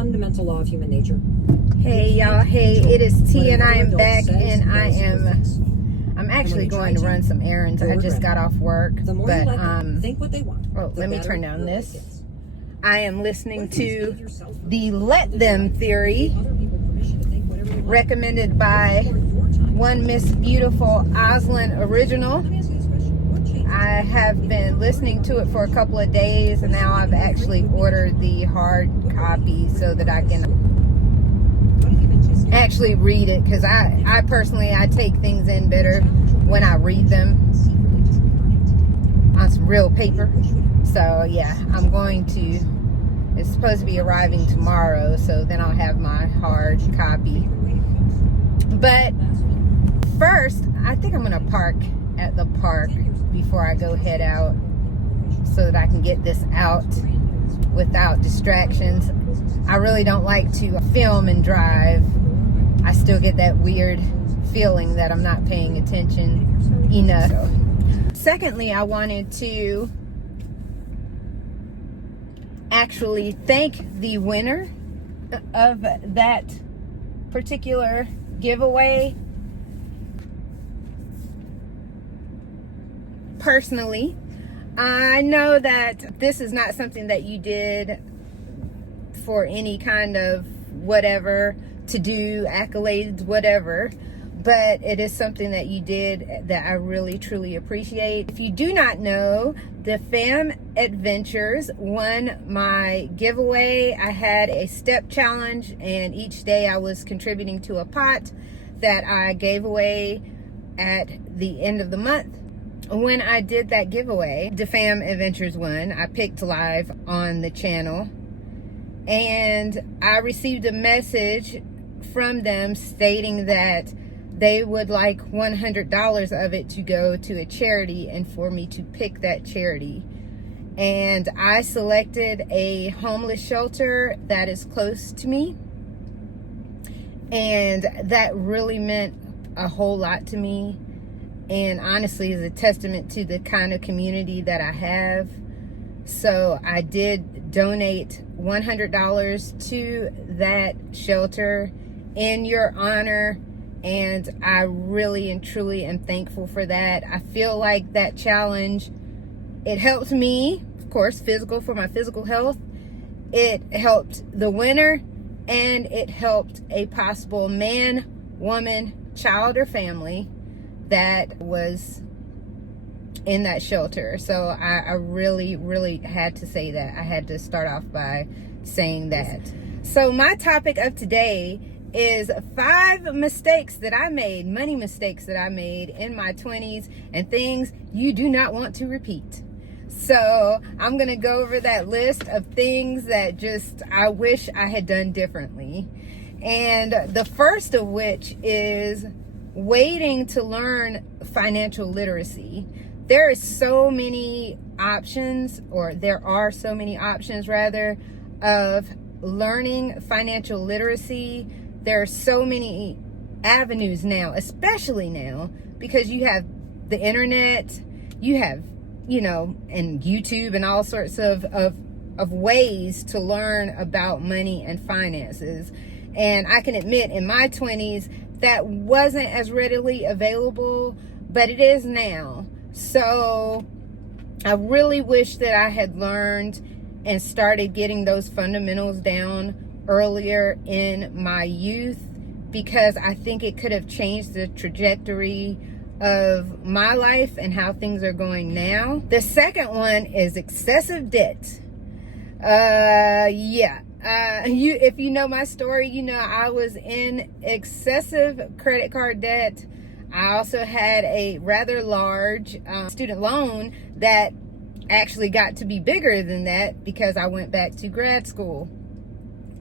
fundamental law of human nature. Hey y'all, hey, it is T and I am back, and I'm actually going to run some errands. I just got off work, but think what they want. oh, let me turn down this. I am listening to the Let Them Theory, recommended by one Miss Beautiful Oslin Original. I have been listening to it for a couple of days, and now I've actually ordered the hard copy so that I can actually read it, because I personally take things in better when I read them on some real paper. So yeah, I'm going to, it's supposed to be arriving tomorrow, so then I'll have my hard copy. But first, I think I'm gonna park at the park before I go head out, so that I can get this out without distractions. I really don't like to film and drive. I still get that weird feeling that I'm not paying attention enough. Secondly, I wanted to actually thank the winner of that particular giveaway personally. I know that this is not something that you did for any kind of whatever to do, accolades, whatever, but it is something that you did that I really truly appreciate. If you do not know, the Fam Adventures won my giveaway. I had a step challenge, and each day I was contributing to a pot that I gave away at the end of the month. When I did that giveaway, the Fam Adventures won. I picked live on the channel, and I received a message from them stating that they would like $100 of it to go to a charity, and for me to pick that charity. And I selected a homeless shelter that is close to me, and that really meant a whole lot to me, and honestly is a testament to the kind of community that I have. So I did donate $100 to that shelter in your honor, and I really and truly am thankful for that. I feel like that challenge, it helped me, of course, for my physical health. It helped the winner, and it helped a possible man, woman, child, or family that was in that shelter. So I really, really had to say that. I had to start off by saying that. So my topic of today is 5 mistakes that I made, money mistakes that I made in my 20s, and things you do not want to repeat. So I'm gonna go over that list of things that just I wish I had done differently. And the first of which is waiting to learn financial literacy. There are so many options rather, of learning financial literacy. There are so many avenues now, especially now, because you have the internet, you have, and YouTube and all sorts of ways to learn about money and finances. And I can admit, in my 20s, that wasn't as readily available, but it is now. So I really wish that I had learned and started getting those fundamentals down earlier in my youth, because I think it could have changed the trajectory of my life and how things are going now. The second one is excessive debt. If you know my story, I was in excessive credit card debt. I also had a rather large student loan that actually got to be bigger than that because I went back to grad school.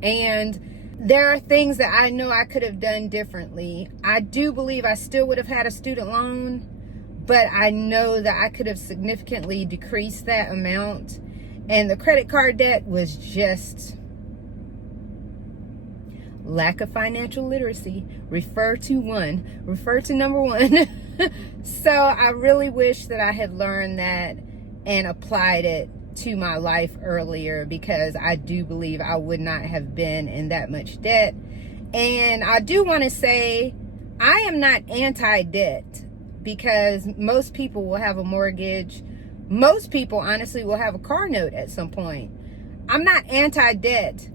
And there are things that I know I could have done differently. I do believe I still would have had a student loan, but I know that I could have significantly decreased that amount. And the credit card debt was just lack of financial literacy. Refer to number one. So I really wish that I had learned that and applied it to my life earlier, because I do believe I would not have been in that much debt. And I do want to say I am not anti-debt, because most people will have a mortgage. Most people honestly will have a car note at some point. I'm not anti-debt,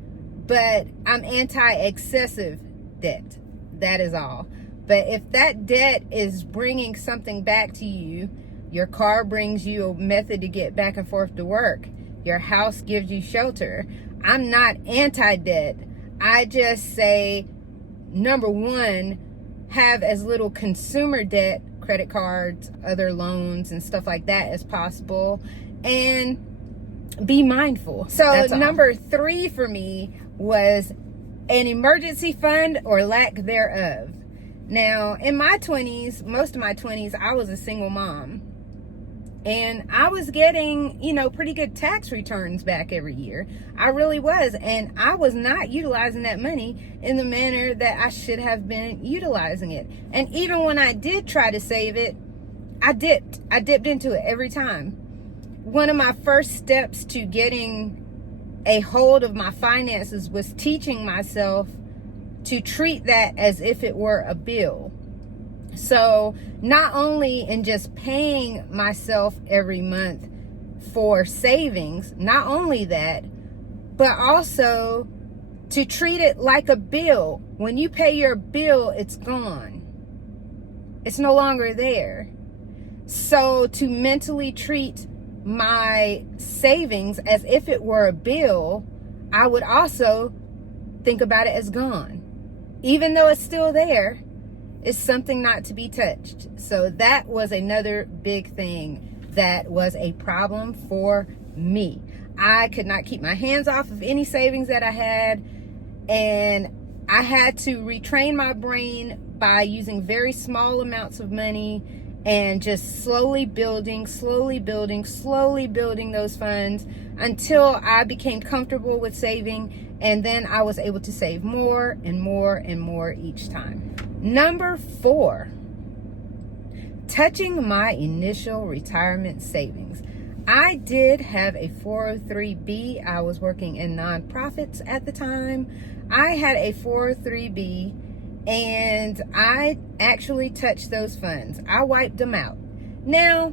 but I'm anti-excessive debt. That is all. But if that debt is bringing something back to you, your car brings you a method to get back and forth to work, your house gives you shelter, I'm not anti-debt. I just say, number one, have as little consumer debt, credit cards, other loans, and stuff like that as possible, and be mindful. So number 3 for me was an emergency fund or lack thereof. Now, in my 20s, most of my 20s, I was a single mom. And I was getting, pretty good tax returns back every year. I really was. And I was not utilizing that money in the manner that I should have been utilizing it. And even when I did try to save it, I dipped into it every time. One of my first steps to getting a hold of my finances was teaching myself to treat that as if it were a bill. So not only in just paying myself every month for savings, not only that, but also to treat it like a bill. When you pay your bill, it's gone. It's no longer there. So to mentally treat my savings as if it were a bill, I would also think about it as gone. Even though it's still there, it's something not to be touched. So that was another big thing that was a problem for me. I could not keep my hands off of any savings that I had, and I had to retrain my brain by using very small amounts of money and just slowly building those funds until I became comfortable with saving, and then I was able to save more and more and more each time. Number 4, touching my initial retirement savings. I did have a 403B. I was working in nonprofits at the time. I had a 403B, and I actually touched those funds. I wiped them out. Now,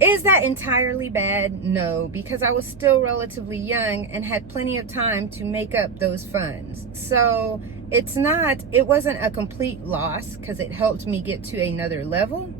is that entirely bad? No, because I was still relatively young and had plenty of time to make up those funds. So it wasn't a complete loss, because it helped me get to another level.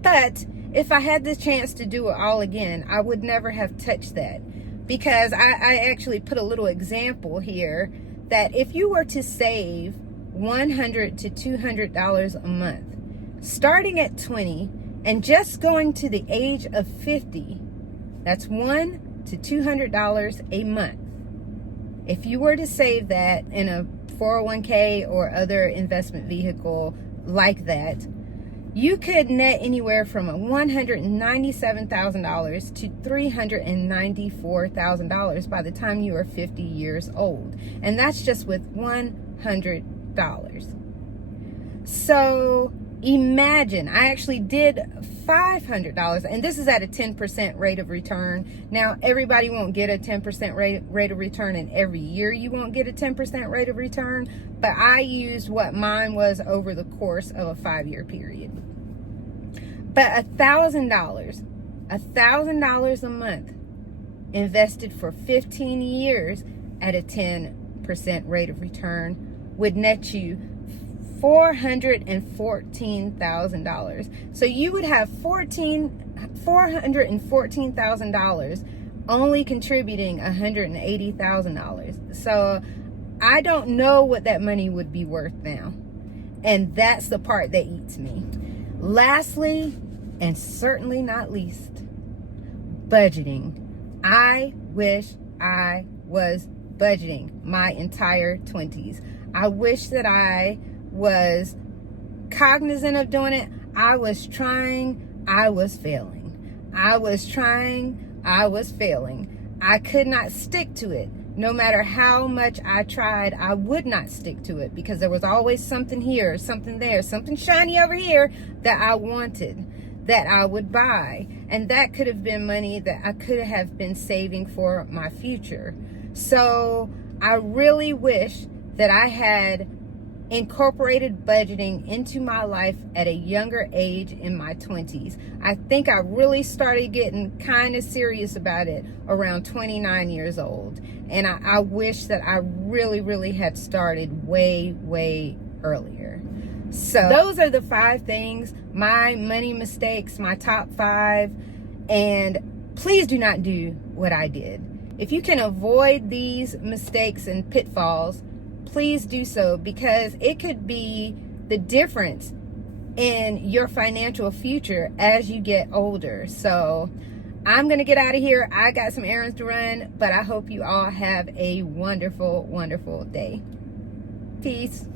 But if I had the chance to do it all again, I would never have touched that, because I actually put a little example here that if you were to save $100 to $200 a month, starting at 20 and just going to the age of 50, that's $100 to $200 a month. If you were to save that in a 401k or other investment vehicle like that, you could net anywhere from $197,000 to $394,000 by the time you are 50 years old. And that's just with $100. So imagine, I actually did $500, and this is at a 10% rate of return. Now, everybody won't get a 10% rate of return, and every year you won't get a 10% rate of return, but I used what mine was over the course of a 5-year period. But $1,000 a month invested for 15 years at a 10% rate of return would net you $414,000. So you would have $414,000 only contributing $180,000. So I don't know what that money would be worth now. And that's the part that eats me. Lastly, and certainly not least, budgeting. I wish I was budgeting my entire 20s. I wish that I was cognizant of doing it. I was trying, I was failing. I was trying, I was failing. I could not stick to it. No matter how much I tried, I would not stick to it, because there was always something here, something there, something shiny over here that I wanted. that I would buy. And that could have been money that I could have been saving for my future. So I really wish that I had incorporated budgeting into my life at a younger age in my 20s. I think I really started getting kind of serious about it around 29 years old. And I wish that I really had started way earlier. So those are the 5 things, my money mistakes, my top 5. And please do not do what I did. If you can avoid these mistakes and pitfalls, please do so, because it could be the difference in your financial future as you get older. So I'm going to get out of here. I got some errands to run, but I hope you all have a wonderful day. Peace.